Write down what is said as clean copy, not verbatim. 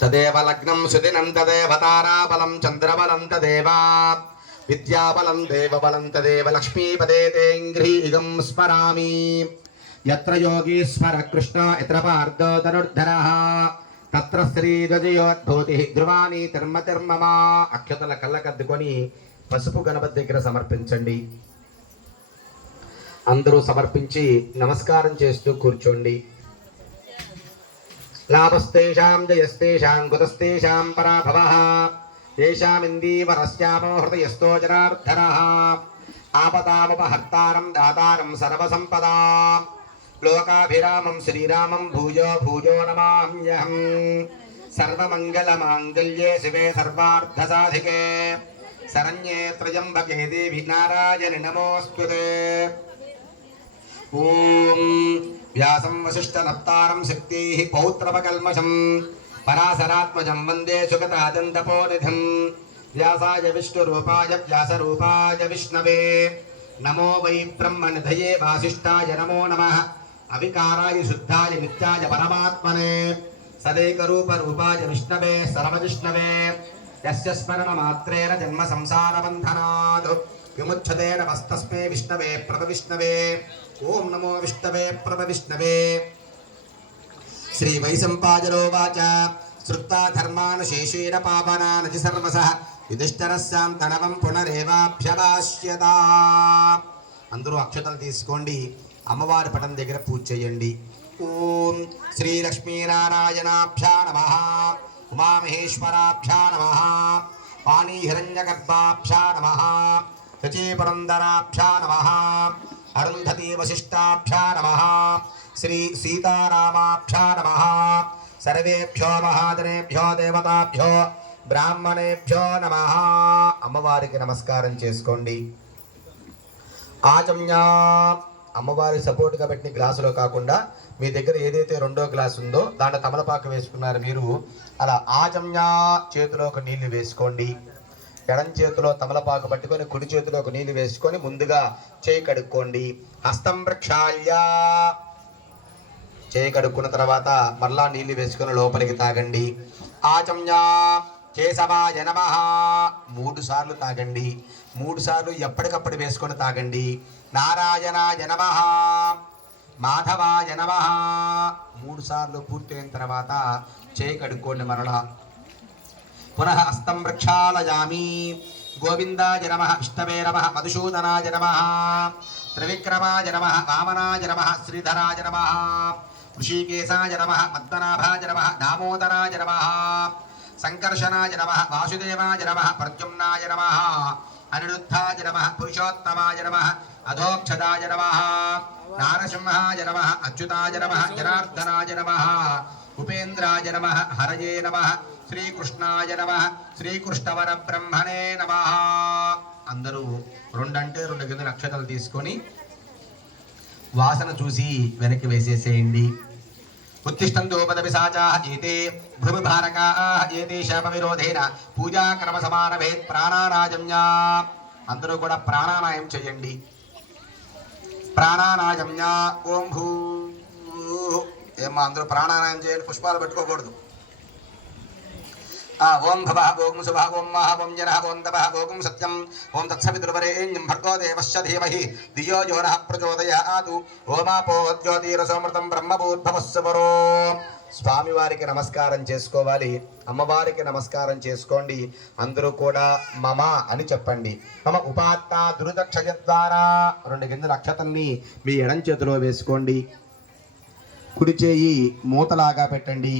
తదేవ లగ్నం సుదినం తదేవ తారాబలం చంద్రబలం తదేవ విద్యాబలం దేవబలం తదేవ లక్ష్మీపదే తేంఘ్రీగం స్మరామి. యత్ర యోగీశ్వర కృష్ణ యత్ర పార్థో ధనుర్ధరః తత్ర శ్రీధ్వజయోద్భూతి ధ్రువాణి తిర్మతిర్మమ. అక్షతల కళ్ళకద్దుకొని పసుపు గణపతి దగ్గర సమర్పించండి. అందరూ సమర్పించి నమస్కారం చేస్తూ కూర్చోండి. లాభస్తేషాం జయస్తేషాం కుతస్తేషాం పరాభవః తేషామిందీవరస్యామో హృదయస్థో జనార్దనః ఆపదాముపహర్తారం దాతారం సర్వసంపదాం లోకాభిరామం శ్రీరామం భూయో భూయో నమామ్యహం. సర్వమంగళమాంగళ్యే శివే సర్వార్థసాధికే శరణ్యే త్రయంబకే దేవి నారాయణి నమోస్తుతే. ఓం వ్యాసం వసిష్ఠనప్తారం శక్తిః పౌత్రపకల్మషం పరాశరాత్మజం వందే సుగతాదంతపోనిధిం. వ్యాసాయ విష్ణురూపాయ వ్యాసరూపాయ విష్ణవే నమో వై బ్రహ్మనిధయే వాసిష్ఠాయ నమో నమః. అవికారాయ శుద్ధాయ నిత్యాయ పరమాత్మనే సదేకరూపరూపాయ విష్ణవే సర్వవిష్ణవే. యస్య స్మరణమాత్రేణ జన్మ సంసారబంధనాత్ విముచ్యతే నమస్తస్మై విష్ణవే ప్రభవిష్ణవే. ఓం నమో విష్ణవే ప్రభవిష్ణవే. శ్రీ వైశంపాయనోవాచ శ్రుత్వా ధర్మానుశేషేణ పావనానతి సర్వసః యుధిష్ఠిరస్యాం తనవం పునరేవాభ్యవాస్యత. అందరూ అక్షతలు తీసుకోండి. అమ్మవారి పటం దగ్గర పూజ చేయండి. ఓం శ్రీ లక్ష్మీనారాయణాభ్యా నమః ఉమామహేశ్వరాభ్యా నమః పాణిహిరణ్యగర్భాభ్యా నమః శచీపురందరాభ్యా నమః అరుంధతీ వశిష్టాభ్యా నమః శ్రీ సీతారామాభ్యా నమః. సర్వేభ్యో మహాజనేభ్యో దేవతాభ్యో బ్రాహ్మణేభ్యో నమః. అమ్మవారికి నమస్కారం చేసుకోండి. ఆచమ్య అమ్మవారి సపోర్ట్గా పెట్టిన గ్లాసులో కాకుండా మీ దగ్గర ఏదైతే రెండో గ్లాస్ ఉందో దాంట్లో తమలపాకు వేసుకున్నారు మీరు, అలా ఆచమ్య చేతిలో ఒక నీళ్లు వేసుకోండి. ఎడం చేతిలో తమలపాకు పట్టుకొని కుడి చేతిలో ఒక నీళ్లు వేసుకొని ముందుగా చేయి కడుక్కోండి. హస్తం ప్రక్షాళ్య చేయి కడుక్కున్న తర్వాత మరలా నీళ్లు వేసుకొని లోపలికి తాగండి. ఆచమ్య కేశవాయ నమః 3 సార్లు తాగండి. 3 సార్లు ఎప్పటికప్పుడు వేసుకొని తాగండి. నారాయణాయ నమః మాధవాయ నమః 3 సార్లు పూర్తయిన తర్వాత చేయి కడుక్కోండి మరలా. పునః హస్తం ప్రక్షాళయామి. గోవిందాయ నమః విష్ణవే నమః మధుసూదనాయ నమః త్రివిక్రమాయ నమః వామనాయ నమః శ్రీధరాయ నమః ఋషికేశాయ నమః పద్మనాభాయ నమః దామోదరాయ నమః సంకర్షణాయ నమః వాసుదేవాయ నమః ప్రద్యుమ్నాయ నమః అనిరుద్ధాయ నమః పురుషోత్తమాయ నమః అధోక్షదాయ నమః నారసింహాయ నమః అచ్యుతాయ నమః జనార్దనాయ నమః ఉపేంద్రాయ నమః హరయే నమః శ్రీకృష్ణాయ నమః శ్రీకృష్ణవర బ్రహ్మణే నమః. అందరూ 2 అంటే 2 కింద అక్షతలు తీసుకొని వాసన చూసి వెనక్కి వేసేసేయండి. ఉత్తిష్టంతో పదవిసాచాః ఏతే భృమిభారకాః ఏతే శాపవిరోధేన పూజాక్రమ సమానభేత్ ప్రాణానాజమ్యా. అందరూ కూడా ప్రాణానాయం చేయండి. ప్రాణానాజమ్యా. ఓం భూ. ఏమ్మా అందరూ ప్రాణానాయం చేయండి, పుష్పాలు పెట్టుకోకూడదు. ఓం భవ ఓం శుభ ఓం మహ ఓం జన ఓం తప ఓం సత్యం ఓం తత్సవితుర్వరేణ్యం భర్గో దేవస్య ధీమహి ధియో యో నః ప్రచోదయాత్. ఓమాపో జ్యోతిరసోమృతం బ్రహ్మభూద్భవస్సువరో. స్వామివారికి నమస్కారం చేసుకోవాలి, అమ్మవారికి నమస్కారం చేసుకోండి. అందరూ కూడా మమ అని చెప్పండి. మమ ఉపాత్త దురితక్షయ ద్వారా 2 గింజల అక్షతల్ని మీ ఎడం చేతిలో వేసుకోండి. కుడి చేయి మూతలాగా పెట్టండి.